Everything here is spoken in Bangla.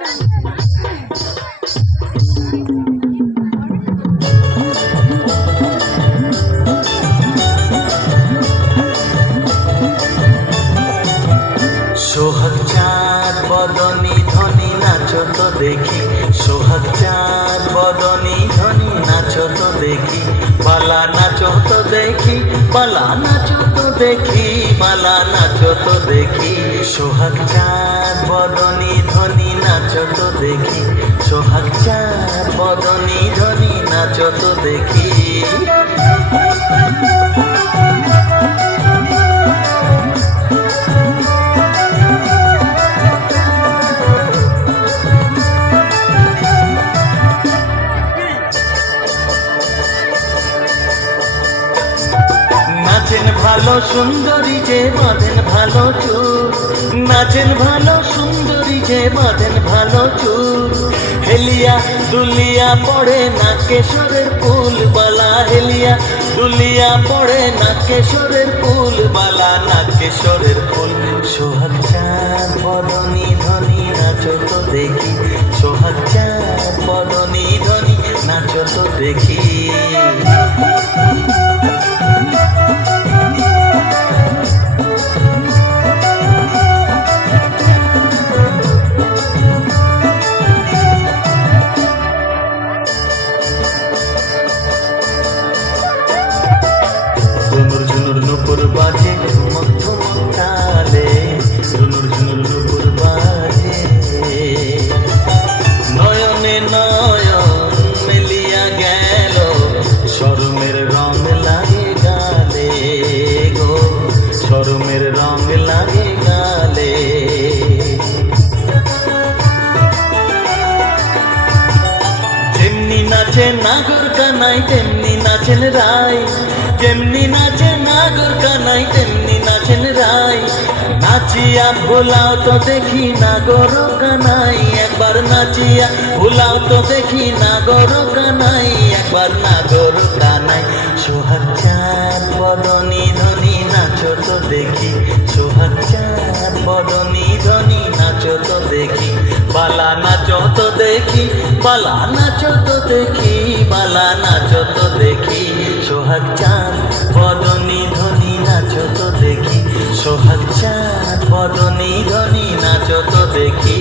সোহাগ চাঁদ বদনী ধ্বনি নাচো তো দেখি, সোহাগ চাঁদ বদনী ধ্বনি নাচো তো দেখি, বালা নাচো তো দেখি, বালা নাচো তো দেখি, বালা নাচো তো দেখি। সোহাগ চাঁদ বদনী ধ্বনি নাচো তো দেখি, সোহাগ চাঁদ বদনী ধ্বনি নাচো তো দেখি। নাচেন ভালো সুন্দরী যে বাঁধেন ভালো চুল, নাচেন ভালো সুন্দরী যে বাঁধেন ভালো চুল, হেলিয়া দুলিয়া পড়ে না কেশরের ফুল বালা, হেলিয়া দুলিয়া পড়ে না কেশরের ফুল বালা, না কেশরের ফুল। সোহাগ চাঁদ বদনী ধ্বনি নাচো তো দেখি, সোহাগ চাঁদ বদনী ধ্বনি নাচো তো দেখি। ঝুনুর ঝুনুর নুপুর বাজে ঝুমক ঝুমক তালে, ঝুনুর ঝুনুর নুপুর বাজে, নয়নে নয়ন মিলিয়া গেল, শরমের রং লাগে গালে গো, শরমের রং লাগে গালে। যেমনি নাচে নাগর কানাই তেমনি নাচেন রাই, যেমনি নাচে নাগর কানাই তেমনি নাচেন রাই, নাচিয়া ভোলাও তো দেখি নাগর কানাই, একবার নাচিয়া ভোলাও তো দেখি নাগর কানাই, একবার নাগর কানাই। সোহাগ চাঁদ বদনী ধ্বনি নাচো তো দেখি, সোহাগ চাঁদ বদনী ধ্বনি নাচো তো দেখি, বালা নাচো তো দেখি, বালা নাচো তো দেখি, বালা নাচো তো দেখি। সোহাগ চাঁদ বদনী ধ্বনি নাচো তো দেখি, সোহাগ চাঁদ বদনী ধ্বনি নাচো তো দেখি।